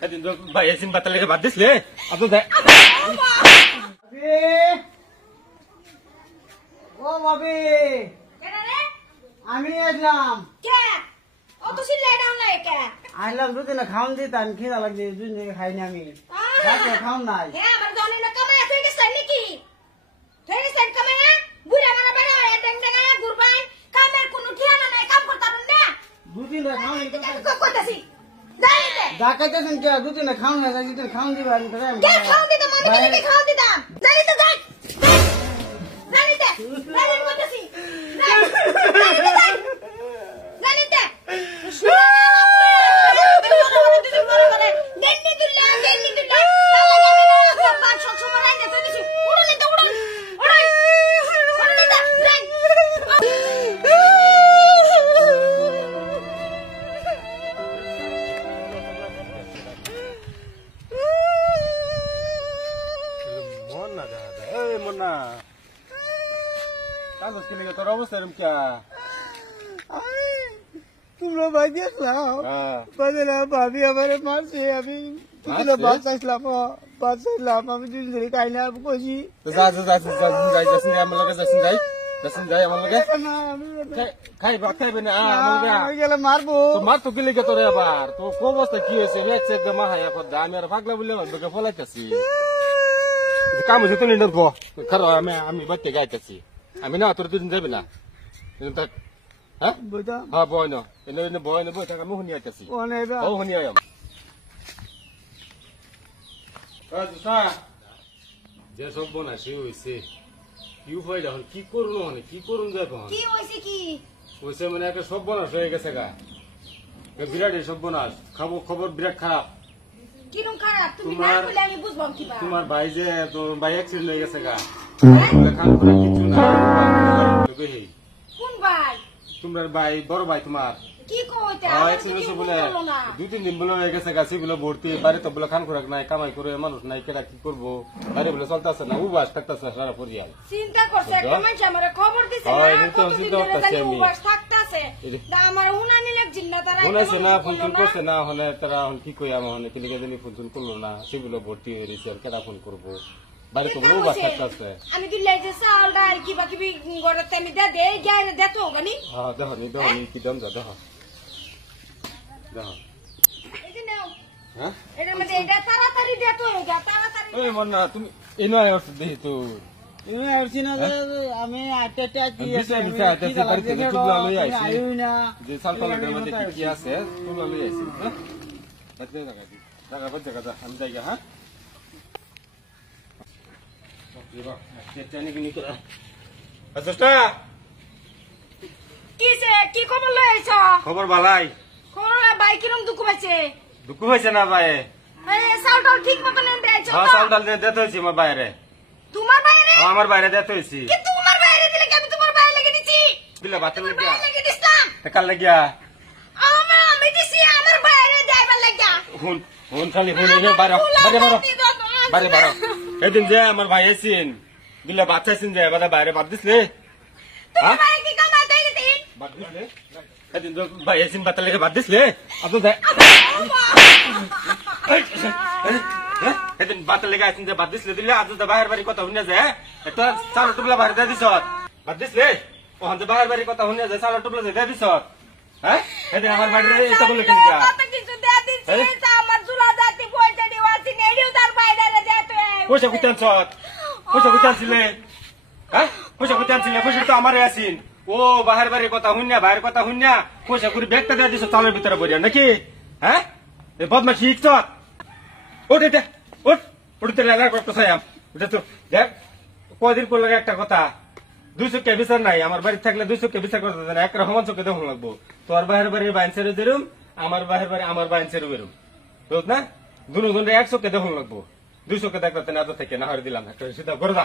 সেদিন তো ভাই এসিন বাতার লেগে বাদ দিসলে আপনি ও ভাবি আমি আসলাম আসলাম দুদিনে খাওন দিতাম খিদা লাগছে দুদিন থেকে খাইনি আমি খাওন নাই দুদিন খাওনি ডাকাইতেছেন কে দুদিনে খাওন না দুদিন খাওন দিবা তোর অবস্থা এরকম কে তোমরা ভাবি আসলাম ভাবি আমার মারছে আমি বাদ চাইছিলাম আমি দুদিন ধরে খাই না কইছি আমার লগে যাই আমার লগে খাইবে না গেলে মারবো মার তো গেলে তোরে আবার তো কোন অবস্থা কি হয়েছে একদম হায়া পদ্মা আমি আর পাগলা বললে আমার বুকে ফলাইতেছি কাম হয়েছে তো নিন্দন খারো আমি বাড়তে গাইতেছি আমি না তোর দুদিন যাবি না হ্যাঁ হ্যাঁ বয় না এনে বয় না বই থাকা আমি শুনি আইতেছি ও শুনি আয়াম যে সব বনাইছে হয়েছে কি উপায় এখন কি করবো মানে কি করুন যাবো হয়েছে মানে একটা সব বনাস হয়ে গেছে গা বিরাট সব বনাস খবর বিরাট খারাপ তোমার ভাই যে তোর ভাই অ্যাক্সিডেন্ট হয়ে গেছে গা তোমার ভাই বড় ভাই তোমার দুই তিন দিন বলে হয়ে গেছে গা সেগুলো ভর্তি বাড়িতে বলে খান খোরাক নাই কামাই করে মানুষ নাই কেটা কি করবো বাইরে বলে চলতেছে না উবাস থাকতেছে সারা পরিয়াল চিন্তা করছি না ফোন করছে না হলে তারা কি কই আমার কিলিকে জানি ফোন করলো না সেগুলো ভর্তি হয়ে গেছে আর কেটা ফোন করবো বাড়িতে বলে উবাস থাকতেছে আমি দিলে যে চাল ডাল কিবা কিবি ঘরতে আমি দে দেতো গানি হ্যাঁ দেখনি কি দাম যা দেখো হ্যাঁ এটা মানে এটা তাড়াতাড়ি দেতো তাড়াতাড়ি এই মন্না তুমি এনয় আসছ দেহি তো আমি আটটা যে সালফালের মধ্যে কি আছে তুলা লই আইছি হ্যাঁ আমি যাই হ্যাঁ কি খবর লই আইছ খবর ভালাই খবর ভাই কিরম দুঃখ পাইছে দুঃখ হয়েছে না ভাই চাউল ডাল ঠিক মতো নেন দেয়ছ হ্যাঁ চাউল ডাল দিতে হয়েছে আমার বাইরে তোমার বাইরে আমার বাইরে দিতে হয়েছে কি তোমার বাইরে দিলে আমি তোমার বাইরে লেগে দিছি দিলে বাতের লাগিয়া লেগে দিছাম কাল লাগিয়া আমি দিছি আমার বাইরে যাইবার লাগিয়া হুন খালি হুন বারে এদিন যে আমার ভাই আইছিন দিলে বাচ্চাইছিন যে এবার বাইরে বাদ দিসলে বাদ দিসলে এদিন তো ভাই আইছিন বাতার লেগে বাদ দিসলে আপনি এদিন বাতার লেগে আইছিন যে বাদ দিসলে দিলে আজ তো বাহির বাড়ি কথা শুনে যায় একটা চার টুকলা বাহির দিয়ে দিস বাদ দিসলে ওখান যে বাহির বাড়ি কথা শুনে যায় চার টুকলা দিয়ে দিস হ্যাঁ এদিন আমার বাড়িতে এটা বলে কিনা পয়সা কোথায় পয়সা কোথায় আনছিলে হ্যাঁ পয়সা কোথায় আনছিলে পয়সা তো আমারে আসিন ও বাহির বাড়ির কথা শুনিয়া বাইরের কথা শুনিয়া পয়সা করে ব্যাগটা দিয়ে দিছ চালের ভিতরে বলিয়া নাকি হ্যাঁ বদমা শিখছ ওঠ এটা উঠতে চাইম এটা তো দেখ কদিন পর লাগে একটা কথা 200 কে বিচার নাই আমার বাড়ি থাকলে 200 কে বিচার করতে এক রকম চোখে দেখুন লাগবো তোর বাহির বাড়ির বাইনসেরও যেরুম আমার বাহির বাড়ি আমার বাইনসেরও বেরুম বুঝ না দুজন 100 কে দেখুন লাগবো 200 কে দেখতে না তো থেকে না হয়ে দিলাম একটা সিধা ঘরে যা